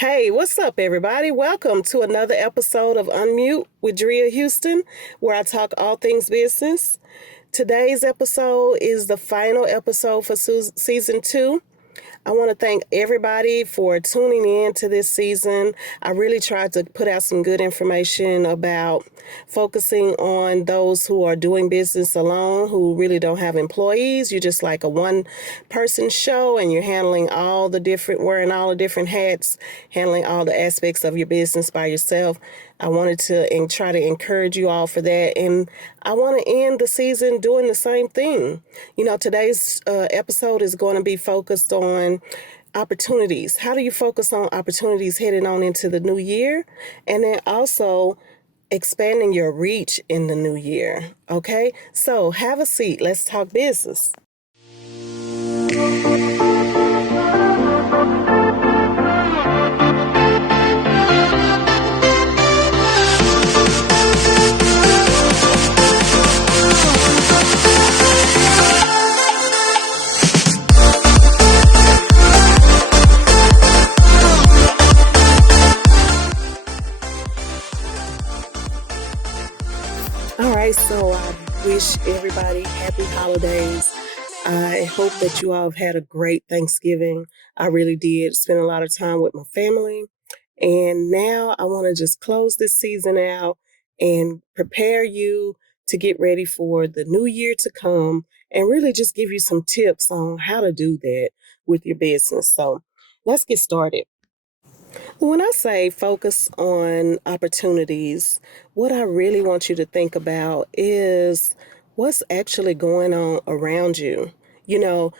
Hey, what's up, everybody? Welcome to another episode of Unmute with Drea Houston, where I talk all things business. Today's episode is the final episode for season 2. I want to thank everybody for tuning in to this season. I really tried to put out some good information about focusing on those who are doing business alone, who really don't have employees. You're just like a one-person show and you're wearing all the different hats, handling all the aspects of your business by yourself. I wanted to try to encourage you all for that. And I want to end the season doing the same thing. Today's episode is going to be focused on opportunities. How do you focus on opportunities heading on into the new year? And then also expanding your reach in the new year. Okay, so have a seat. Let's talk business. All right, so I wish everybody happy holidays. I hope that you all have had a great Thanksgiving. I really did spend a lot of time with my family. And now I want to just close this season out and prepare you to get ready for the new year to come and really just give you some tips on how to do that with your business. So let's get started. When I say focus on opportunities, what I really want you to think about is what's actually going on around you. You know,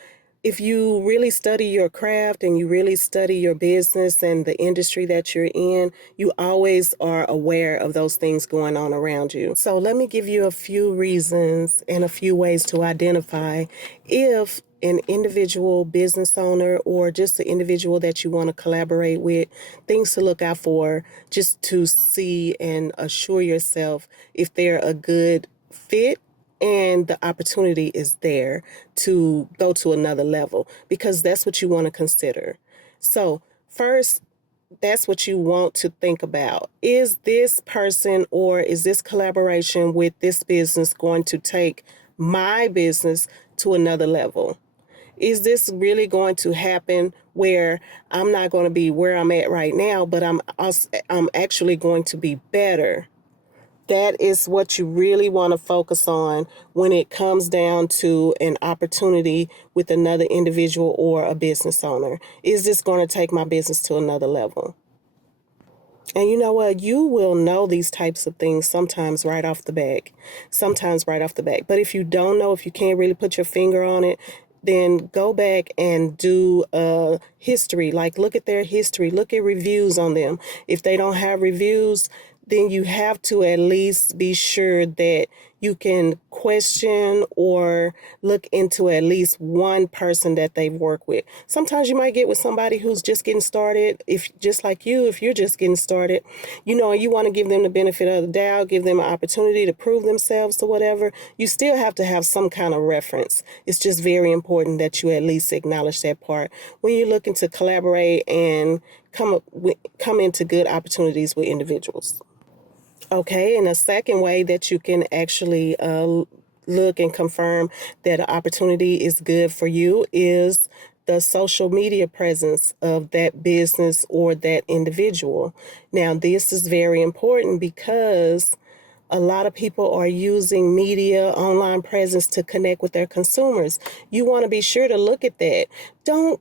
if you really study your craft and you really study your business and the industry that you're in, you always are aware of those things going on around you. So let me give you a few reasons and a few ways to identify if an individual business owner or just the individual that you want to collaborate with, things to look out for just to see and assure yourself if they're a good fit and the opportunity is there to go to another level, because that's what you want to consider. So first, that's what you want to think about. Is this person or is this collaboration with this business going to take my business to another level? Is this really going to happen where I'm not going to be where I'm at right now, but I'm actually going to be better? That is what you really want to focus on when it comes down to an opportunity with another individual or a business owner. Is this going to take my business to another level? And you know what? You will know these types of things sometimes right off the bat. Sometimes right off the bat. But if you don't know, if you can't really put your finger on it, then go back and do history. Like, look at their history. Look at reviews on them. If they don't have reviews, then you have to at least be sure that you can question or look into at least one person that they've worked with. Sometimes you might get with somebody who's just getting started, if just like you, if you're just getting started, you want to give them the benefit of the doubt, give them an opportunity to prove themselves to whatever. You still have to have some kind of reference. It's just very important that you at least acknowledge that part when you're looking to collaborate and come into good opportunities with individuals. Okay, and a second way that you can actually look and confirm that an opportunity is good for you is the social media presence of that business or that individual. Now, this is very important because a lot of people are using media, online presence to connect with their consumers. You want to be sure to look at that. Don't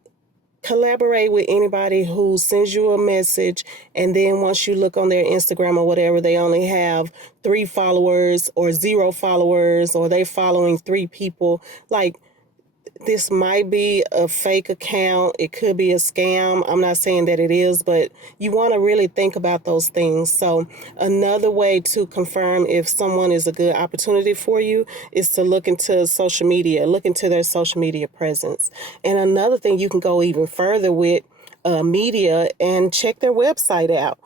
collaborate with anybody who sends you a message and then once you look on their Instagram or whatever, they only have 3 followers or 0 followers, or they following 3 people. Like, this might be a fake account. It could be a scam. I'm not saying that it is, but you want to really think about those things. So another way to confirm if someone is a good opportunity for you is to look into look into their social media presence. And another thing you can go even further with media and check their website out.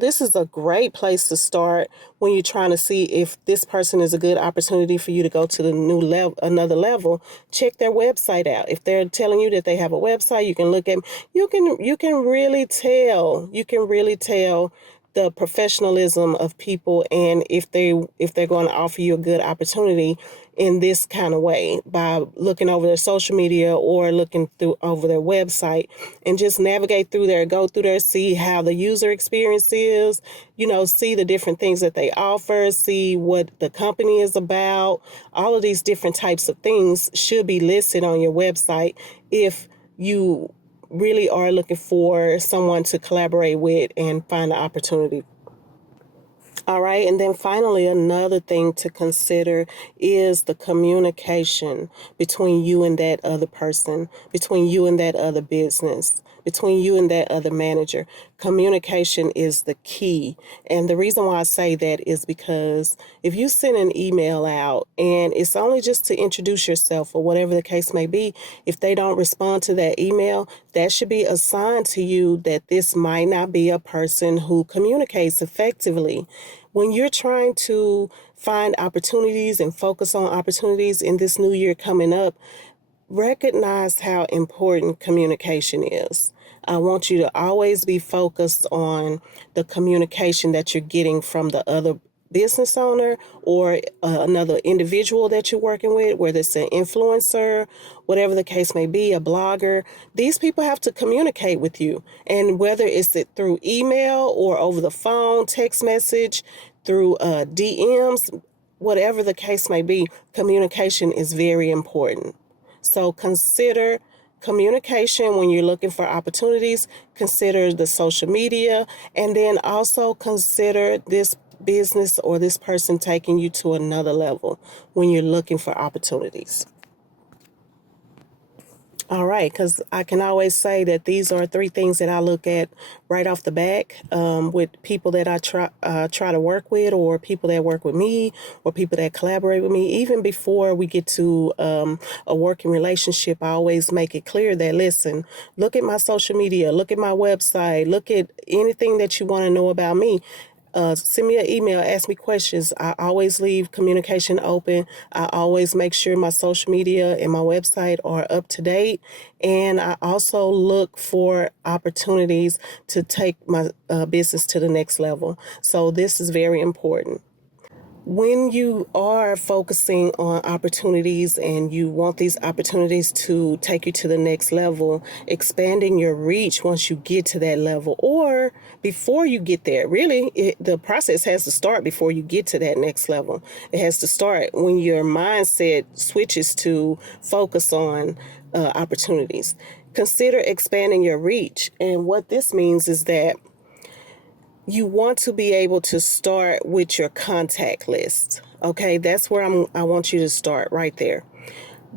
This is a great place to start when you're trying to see if this person is a good opportunity for you to go to the new level, another level. Check their website out. If they're telling you that they have a website, you can look at. You can really tell. You can really tell the professionalism of people, and if they're going to offer you a good opportunity in this kind of way by looking over their social media or looking through over their website, and just navigate through there, go through there, see how the user experience is, see the different things that they offer, see what the company is about. All of these different types of things should be listed on your website if you really are looking for someone to collaborate with and find an opportunity. All right. And then finally, another thing to consider is the communication between you and that other person, between you and that other business, between you and that other manager. Communication is the key. And the reason why I say that is because if you send an email out and it's only just to introduce yourself or whatever the case may be, if they don't respond to that email, that should be a sign to you that this might not be a person who communicates effectively. When you're trying to find opportunities and focus on opportunities in this new year coming up, recognize how important communication is. I want you to always be focused on the communication that you're getting from the other business owner or another individual that you're working with, whether it's an influencer, whatever the case may be, a blogger. These people have to communicate with you. And whether it's through email or over the phone, text message, through DMs, whatever the case may be, communication is very important. So consider communication when you're looking for opportunities, consider the social media, and then also consider this business or this person taking you to another level when you're looking for opportunities. All right, because I can always say that these are three things that I look at right off the back with people that I try to work with, or people that work with me, or people that collaborate with me. Even before we get to a working relationship, I always make it clear that, listen, look at my social media, look at my website, look at anything that you want to know about me. Send me an email, ask me questions. I always leave communication open. I always make sure my social media and my website are up to date. And I also look for opportunities to take my business to the next level. So this is very important. When you are focusing on opportunities and you want these opportunities to take you to the next level, expanding your reach once you get to that level or before you get there, really, the process has to start before you get to that next level. It has to start when your mindset switches to focus on opportunities. Consider expanding your reach. And what this means is that you want to be able to start with your contact list. Okay, that's where I want you to start right there.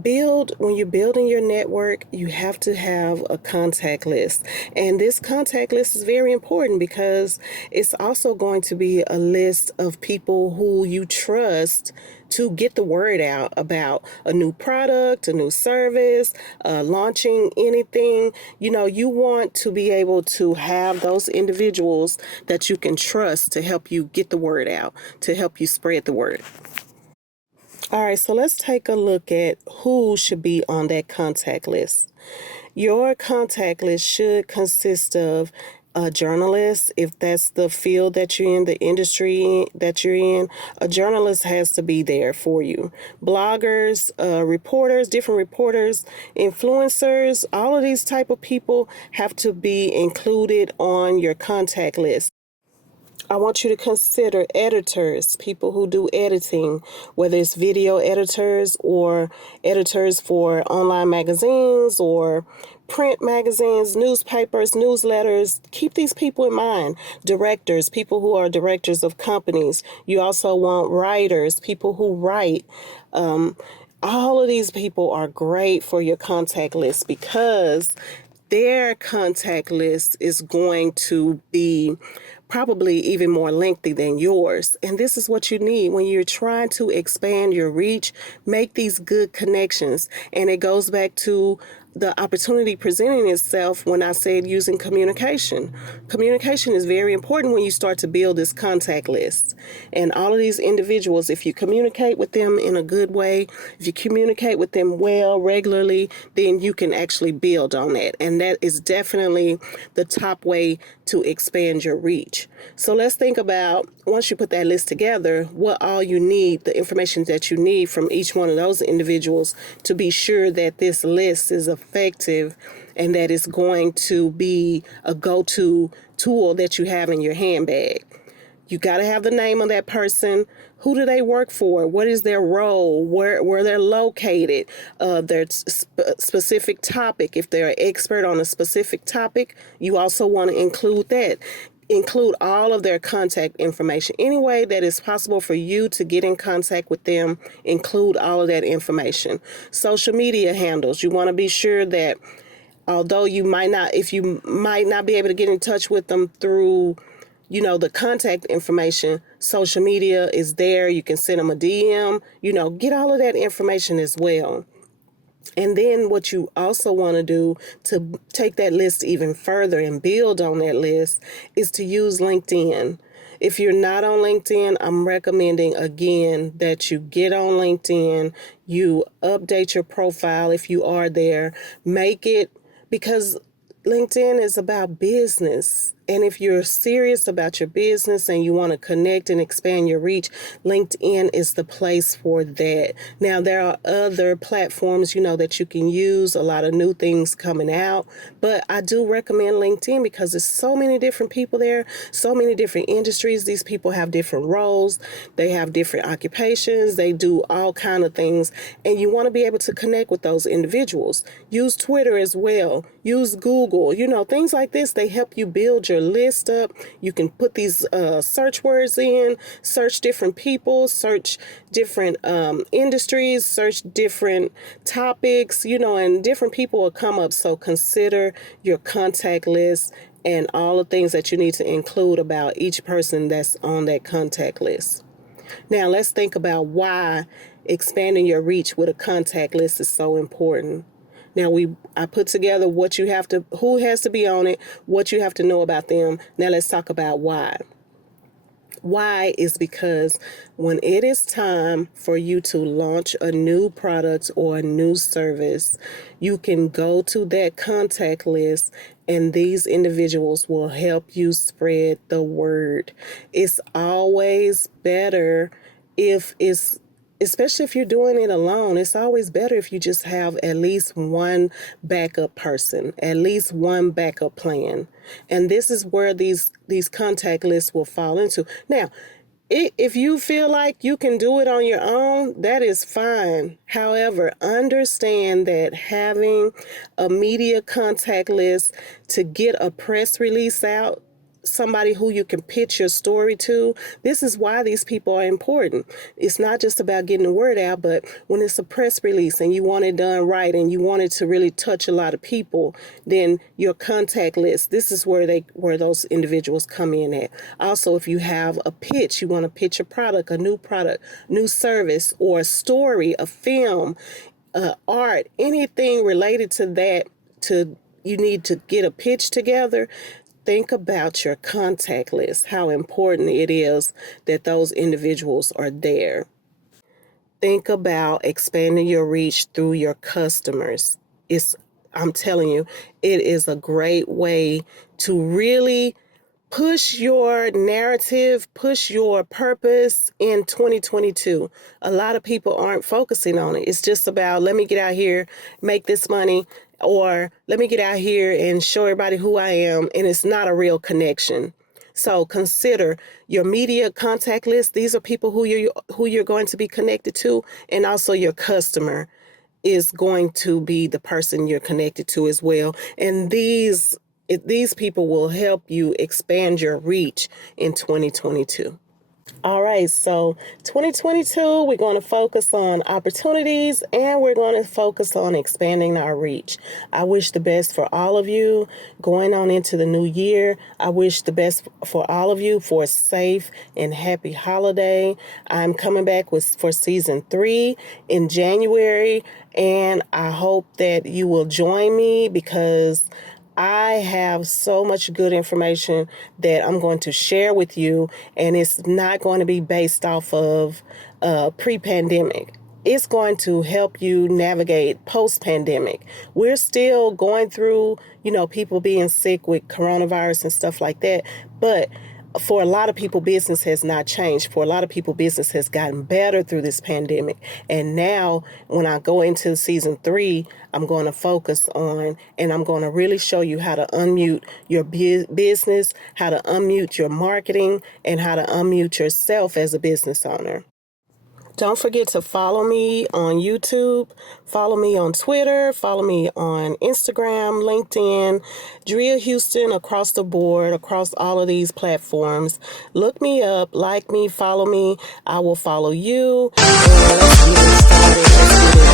When you're building your network, you have to have a contact list. And this contact list is very important because it's also going to be a list of people who you trust to get the word out about a new product, a new service, launching anything. You want to be able to have those individuals that you can trust to help you get the word out, to help you spread the word. All right, so let's take a look at who should be on that contact list. Your contact list should consist of a journalist, if that's the field that you're in, the industry that you're in. A journalist has to be there for you. Bloggers, reporters, different reporters, influencers, all of these type of people have to be included on your contact list. I want you to consider editors, people who do editing, whether it's video editors or editors for online magazines or print magazines, newspapers, newsletters. Keep these people in mind. Directors, people who are directors of companies. You also want writers, people who write. All of these people are great for your contact list because their contact list is going to be probably even more lengthy than yours. And this is what you need when you're trying to expand your reach. Make these good connections. And it goes back to the opportunity presenting itself when I said using communication. Communication is very important when you start to build this contact list. And all of these individuals, if you communicate with them in a good way, if you communicate with them well, regularly, then you can actually build on that. And that is definitely the top way to expand your reach. So let's think about, once you put that list together, what all you need, the information that you need from each one of those individuals to be sure that this list is effective and that it's going to be a go-to tool that you have in your handbag. You got to have the name of that person. Who do they work for? What is their role? Where they're located? Their specific topic. If they're an expert on a specific topic, you also want to include that. Include all of their contact information. Any way that is possible for you to get in contact with them, include all of that information. Social media handles. You want to be sure that although you might not be able to get in touch with them through the contact information, social media is there. You can send them a DM, get all of that information as well. And then what you also want to do to take that list even further and build on that list is to use LinkedIn. If you're not on LinkedIn, I'm recommending again that you get on LinkedIn, you update your profile if you are there, make it, because LinkedIn is about business. And if you're serious about your business and you want to connect and expand your reach, LinkedIn is the place for that. Now, there are other platforms, that you can use, a lot of new things coming out. But I do recommend LinkedIn because there's so many different people there, so many different industries. These people have different roles. They have different occupations. They do all kind of things. And you want to be able to connect with those individuals. Use Twitter as well. Use Google. Things like this, they help you build your list up. You can put these search words in, search different people, search different industries, search different topics, and different people will come up. So consider your contact list and all the things that you need to include about each person that's on that contact list. Now let's think about why expanding your reach with a contact list is so important. Now I put together who has to be on it, what you have to know about them. Now let's talk about why. Why is because when it is time for you to launch a new product or a new service, you can go to that contact list and these individuals will help you spread the word. It's always better especially if you're doing it alone, it's always better if you just have at least one backup person, at least one backup plan. And this is where these contact lists will fall into. Now, if you feel like you can do it on your own, that is fine. However, understand that having a media contact list to get a press release out, somebody who you can pitch your story to. This is why these people are important. It's not just about getting the word out, but when it's a press release and you want it done right and you want it to really touch a lot of people, then your contact list, this is where those individuals come in at. Also, if you have a pitch, you want to pitch a product, new service, or a story, a film, art, anything related to that, you need to get a pitch together. Think about your contact list, how important it is that those individuals are there. Think about expanding your reach through your customers. I'm telling you, it is a great way to really push your narrative, push your purpose in 2022. A lot of people aren't focusing on it. It's just about, let me get out here, make this money, or let me get out here and show everybody who I am. And it's not a real connection. So consider your media contact list. These are people who you're going to be connected to, and also your customer is going to be the person you're connected to as well. And these people will help you expand your reach in 2022. All right, so 2022, we're going to focus on opportunities and we're going to focus on expanding our reach. I wish the best for all of you going on into the new year. I wish the best for all of you for a safe and happy holiday. I'm coming back for season 3 in January, and I hope that you will join me because I have so much good information that I'm going to share with you, and it's not going to be based off of pre pandemic. It's going to help you navigate post pandemic. We're still going through, people being sick with coronavirus and stuff like that, but for a lot of people, business has not changed. For a lot of people, business has gotten better through this pandemic. And now, when I go into season 3, I'm going to focus on and I'm going to really show you how to unmute your business, how to unmute your marketing, and how to unmute yourself as a business owner. Don't forget to follow me on YouTube, follow me on Twitter, follow me on Instagram, LinkedIn, Drea Houston across the board, across all of these platforms. Look me up, like me, follow me. I will follow you. And let's get it started. Let's get it